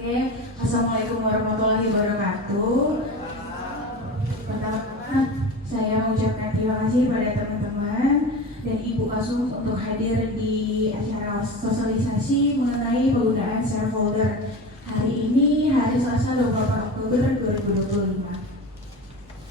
Oke, Assalamualaikum warahmatullahi wabarakatuh. Pertama-tama saya mengucapkan terima kasih pada teman-teman dan Ibu Kasum untuk hadir di acara sosialisasi mengenai penggunaan shareholder hari ini, hari Selasa 24 Oktober 2025.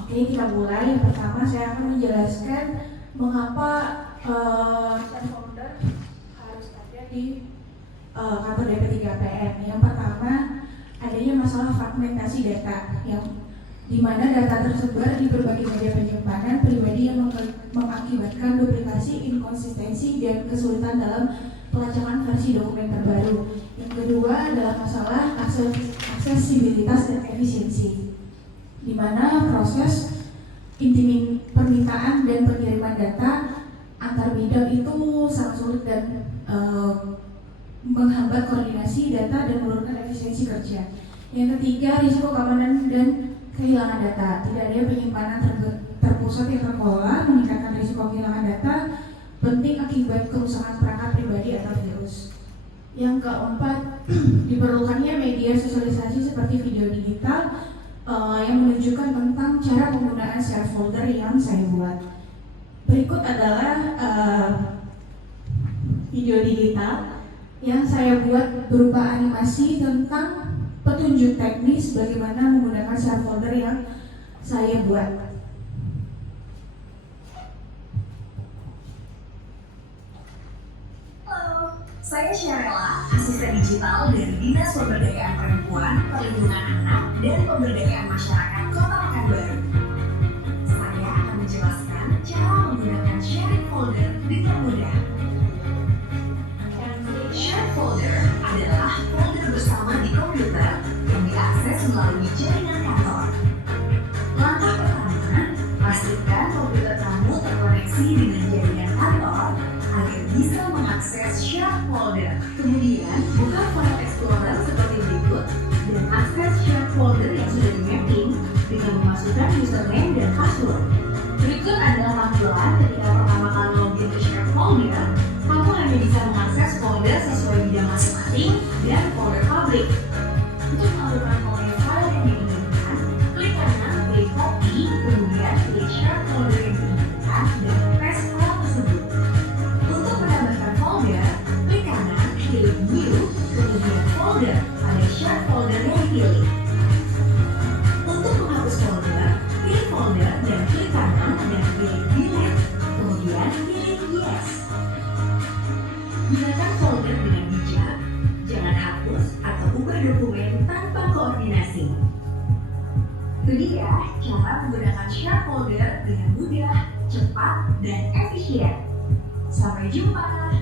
Oke, kita mulai. Yang pertama saya akan menjelaskan mengapa shareholder harus ada di kantor DP3PM. Yang pertama, adanya masalah fragmentasi data yang di mana data tersebar di berbagai media penyimpanan pribadi yang mengakibatkan duplikasi, inkonsistensi, dan kesulitan dalam pelacakan versi dokumen terbaru. Yang kedua adalah masalah aksesibilitas dan efisiensi, di mana proses permintaan dan pengiriman data antar bidang itu sangat sulit dan menghambat koordinasi data dan menurunkan efisiensi kerja. Yang ketiga, risiko keamanan dan kehilangan data. Tidak ada penyimpanan terpusat yang terkelola, meningkatkan risiko kehilangan data penting akibat kerusakan perangkat pribadi atau virus. Yang keempat, diperlukannya media sosialisasi seperti video digital yang menunjukkan tentang cara penggunaan shareholder yang saya buat. Berikut adalah video digital yang saya buat berupa animasi tentang petunjuk teknis bagaimana menggunakan shareholder yang saya buat. Halo, saya Syarela, asisten digital dari Dinas Pemberdayaan Perempuan, Perlindungan Anak, dan Pemberdayaan Masyarakat Kota Pekanbaru. Saya akan menjelaskan cara menggunakan sharing folder dengan mudah. Shared folder adalah folder bersama di komputer yang diakses melalui jaringan kantor. Langkah pertama, pastikan komputer kamu terkoneksi dengan jaringan kantor agar bisa mengakses shared folder. Kemudian, buka file explorer seperti berikut dan akses shared folder yang sudah di-mapping dengan memasukkan username dan password. Berikut adalah tampilan ketika pertama kali login ke shared folder. Kamu hanya bisa mengakses folder sesuai bidang masing-masing dan folder publik. Untuk melakukan copy file yang diinginkan, klik kanan pilih copy, kemudian pilih share folder yang diinginkan dan press file tersebut. Untuk menambahkan folder, klik kanan pilih new, kemudian folder pada share folder yang dipilih. Untuk menghapus folder, pilih folder dan klik kanan dan pilih delete, kemudian pilih yes. Gunakan folder dengan bijak, jangan hapus atau ubah dokumen tanpa koordinasi. Itu dia cara menggunakan share folder dengan mudah, cepat, dan efisien. Sampai jumpa!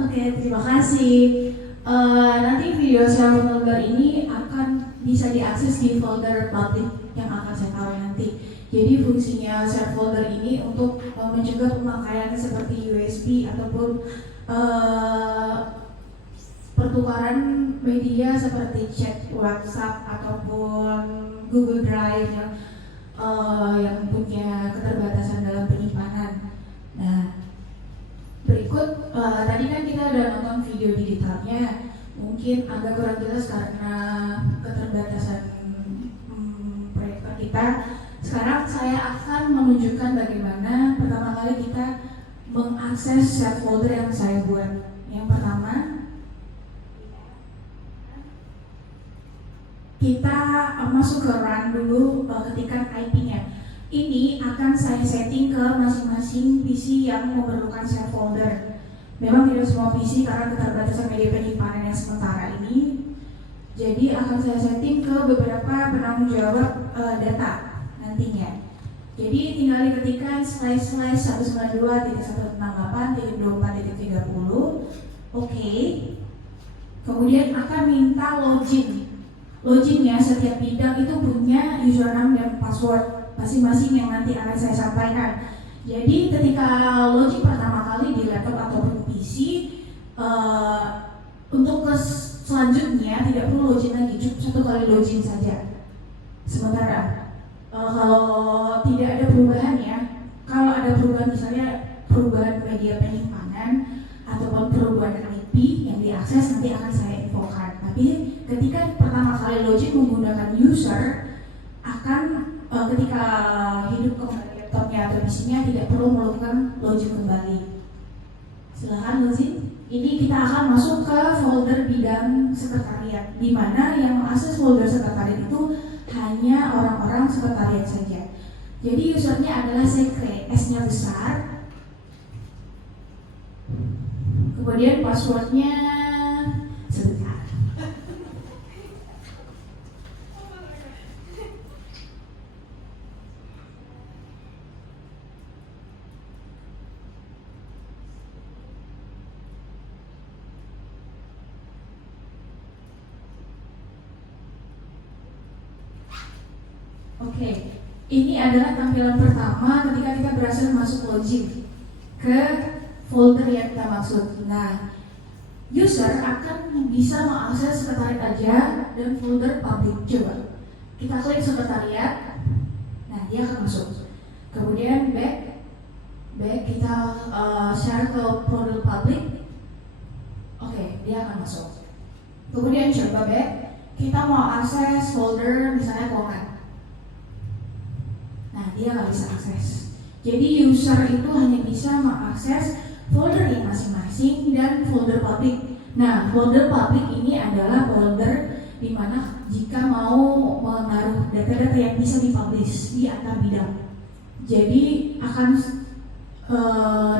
Oke, terima kasih. Nanti video share folder ini akan bisa diakses di folder publik yang akan saya taruh nanti. Jadi fungsinya share folder ini untuk mencegah pemakaian seperti USB ataupun pertukaran media seperti chat WhatsApp ataupun Google Drive yang punya keterbatasan dalam penyimpanan. Nah, berikut tadi kan kita udah nonton video digitalnya, mungkin agak kurang jelas karena keterbatasan proyektor kita. Sekarang saya akan menunjukkan bagaimana pertama kali kita mengakses share folder yang saya buat. Yang pertama, kita masuk ke run dulu, ketikkan IP-nya. Ini akan saya setting ke masing-masing PC yang memerlukan share folder. Memang tidak semua PC karena keterbatasan media penyimpanan yang sementara ini. Jadi akan saya setting ke beberapa penanggung jawab data nantinya. Jadi tinggal diketikkan //192.168.24.30. Oke. Kemudian akan minta login. Loginnya setiap bidang itu punya username dan password masing-masing yang nanti akan saya sampaikan. Jadi ketika login pertama kali di laptop ataupun PC, untuk selanjutnya tidak perlu login lagi, cukup satu kali login saja. Sementara kalau tidak ada perubahan ya, kalau ada perubahan misalnya perubahan media penyimpanan ataupun akan ketika hidup kembali laptopnya atau PC-nya tidak perlu melakukan login kembali. Silahkan login. Ini kita akan masuk ke folder bidang sekretariat, di mana yang mengakses folder sekretariat itu hanya orang-orang sekretariat saja. Jadi usernya adalah sekre, S-nya besar, kemudian passwordnya sebentar. Oke, ini adalah tampilan pertama ketika kita berhasil masuk login ke folder yang kita maksud. Nah, user akan bisa mengakses sekretariat aja dan folder public. Coba kita klik sekretariat, nah dia akan masuk. Kemudian back kita share ke folder public. Oke, dia akan masuk. Kemudian coba back, kita mau akses folder misalnya comment. Nah, dia nggak bisa akses. Jadi user itu hanya bisa mengakses folder yang masing-masing dan folder public. Nah, folder public ini adalah folder di mana jika mau menaruh data-data yang bisa dipublish di antar bidang. Jadi akan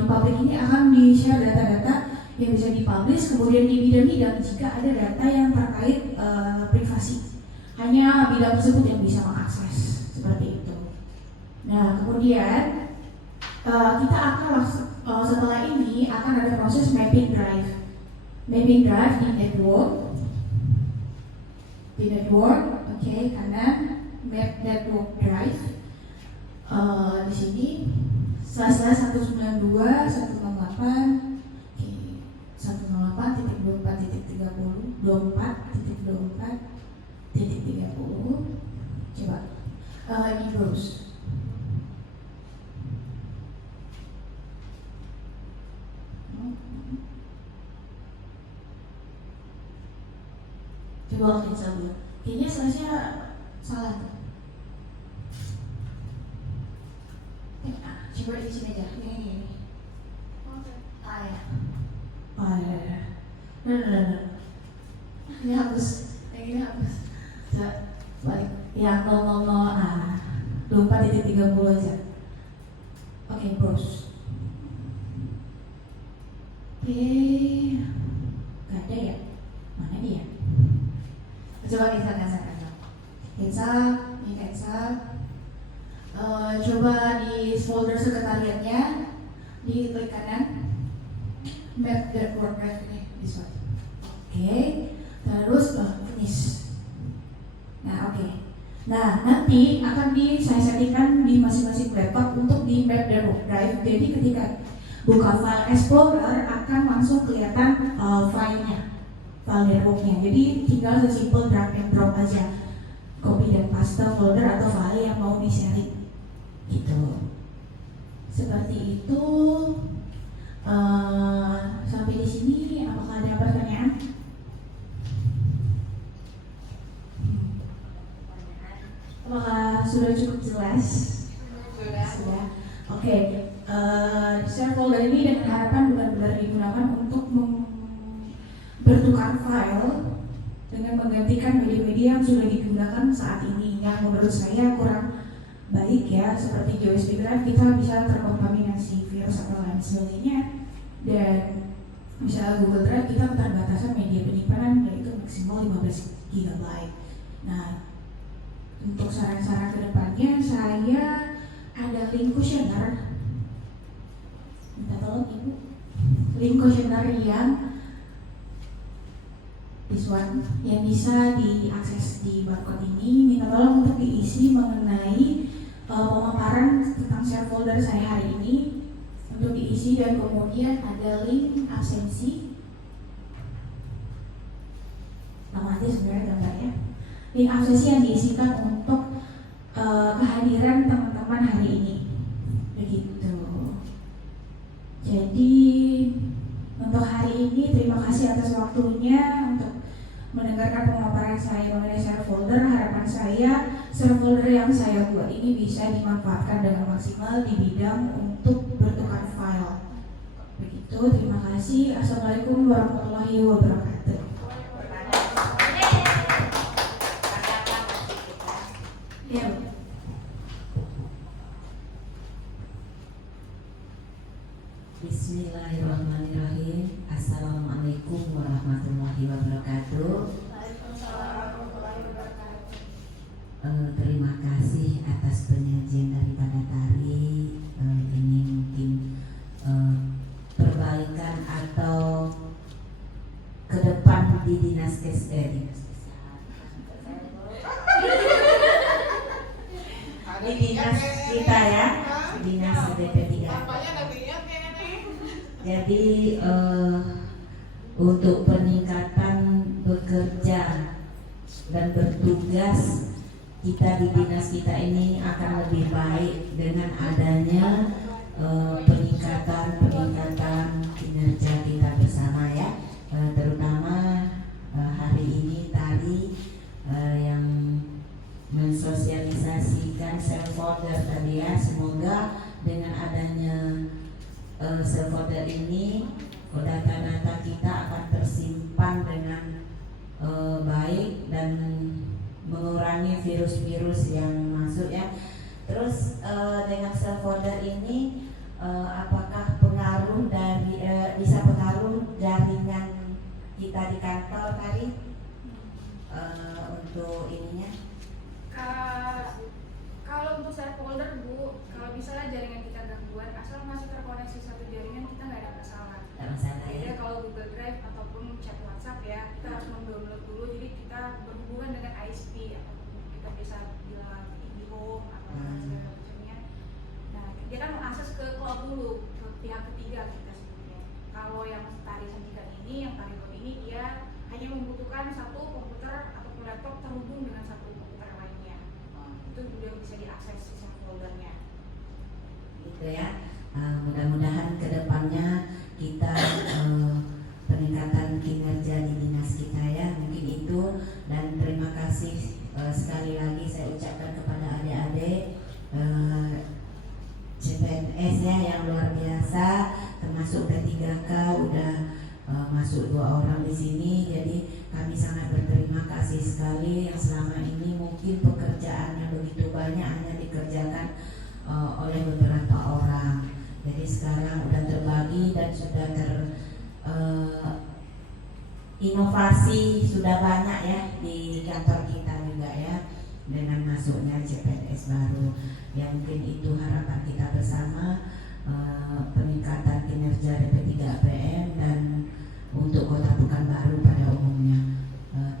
di public ini akan di-share data-data yang bisa dipublish, kemudian di bidang-bidang jika ada data yang terkait privasi. Hanya bidang tersebut yang bisa mengakses, seperti itu. Nah, kemudian kita akan setelah ini akan ada proses mapping drive. Mapping drive di network, oke, kanan map network drive. Di sini //192 168 oke 108.24.30 24.24.30 coba ini browse. Coba login dulu. Kayaknya selesai salah tuh. Coba di sini aja. Ini. Ya. Oh ya. Nah. Ini hapus. Yang ini hapus. Coba balik. Yang 24.30 aja. Oke, browse. Oke. Gak ada ya? Mana dia? Coba cancel. Coba di folder sekretariatnya di klik kanan map network drive ini this one. Oke, terus finish. Nah, oke. Nah, nanti akan saya settingkan di masing-masing laptop untuk di map network drive. Jadi ketika buka file explorer akan langsung kelihatan filenya, file networknya. Jadi tinggal sesimpel drag and drop aja, copy dan paste folder atau file yang mau di-sharing gitu. Seperti itu. Sampai di sini apakah ada pertanyaan? Apakah sudah cukup jelas? Sudah. Oke. Share folder ini dengan harapan benar-benar digunakan untuk bertukar file dengan menggantikan media-media yang sudah digunakan saat ini yang menurut saya kurang baik ya, seperti USB drive kita bisa terkontaminasi virus atau lain sebagainya, dan misalnya Google Drive kita keterbatasan media penyimpanan yaitu maksimal 15 GB. Nah, untuk saran-saran kedepannya saya ada link kuesioner, minta tolong ibu, link kuesioner yang this one yang bisa diakses di barcode ini, minta tolong untuk diisi mengenai pemaparan tentang share folder saya hari ini untuk diisi, dan kemudian ada link absensi, nama aja sebenarnya gambarnya, link absensi yang diisikan untuk kehadiran teman-teman hari ini, begitu. Jadi untuk hari ini terima kasih atas waktunya untuk mendengarkan pemaparan saya mengenai share folder. Harapan saya share folder yang saya buat ini bisa dimanfaatkan dengan maksimal di bidang untuk bertukar file. Begitu, terima kasih. Assalamualaikum warahmatullahi wabarakatuh. Ya, Bu. Bismillahirrahmanirrahim. Assalamualaikum warahmatullahi wabarakatuh. Terima kasih atas penyajian daripada tari. Ini mungkin perbaikan atau ke depan di dinas kesehatan. Di dinas kita ya, dinas DP3. Jadi untuk peningkatan bekerja dan bertugas kita di dinas kita ini akan lebih baik dengan adanya peningkatan kinerja kita bersama ya, terutama hari ini tadi yang mensosialisasikan self folder tadi ya. Semoga dengan adanya self folder ini data-data kita akan tersimpan dengan baik dan mengurangi virus-virus yang masuk ya. Terus dengan self folder ini apakah pengaruh dari bisa pengaruh jaringan kita di kantor tadi untuk ininya? Kalau untuk share folder Bu, kalau misalnya jaringan kita gangguan, asal masih terkoneksi satu jaringan kita nggak ada masalah. Tidak masalah ya. Jadi kalau Google Drive ataupun chat WhatsApp ya, kita harus mendownload dulu. Jadi kita berhubungan dengan ISP ataupun kita bisa bilang IndiHome atau segala macamnya. Nah, dia kan mengakses ke cloud dulu, ke pihak ketiga kita sebutnya. Kalau yang tari sajikan ini, yang tari cloud ini, dia hanya membutuhkan satu komputer ataupun laptop terhubung dengan satu komputer lainnya. Itu juga bisa diakses sistem foldernya. Gitu ya. Mudah-mudahan kedepannya kita peningkatan kinerja di dinas kita ya, mungkin itu. Dan terima kasih sekali lagi saya ucapkan kepada adik-adik CPNS ya yang luar biasa, termasuk P3K udah masuk 2 orang di sini. Jadi kami sangat berterima kasih sekali yang selama ini mungkin pekerjaannya begitu banyak hanya dikerjakan oleh beberapa orang. Jadi sekarang udah terbagi dan sudah inovasi sudah banyak ya di kantor kita juga ya, dengan masuknya CPNS baru. Ya mungkin itu harapan kita bersama, peningkatan kinerja DP3APM dan untuk Kota Pekanbaru pada umumnya.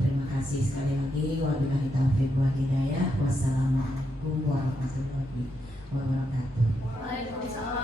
Terima kasih sekali lagi. Wabillahi taufiq wal hidayah. Wassalamualaikum warahmatullahi wabarakatuh. Waalaikumsalam.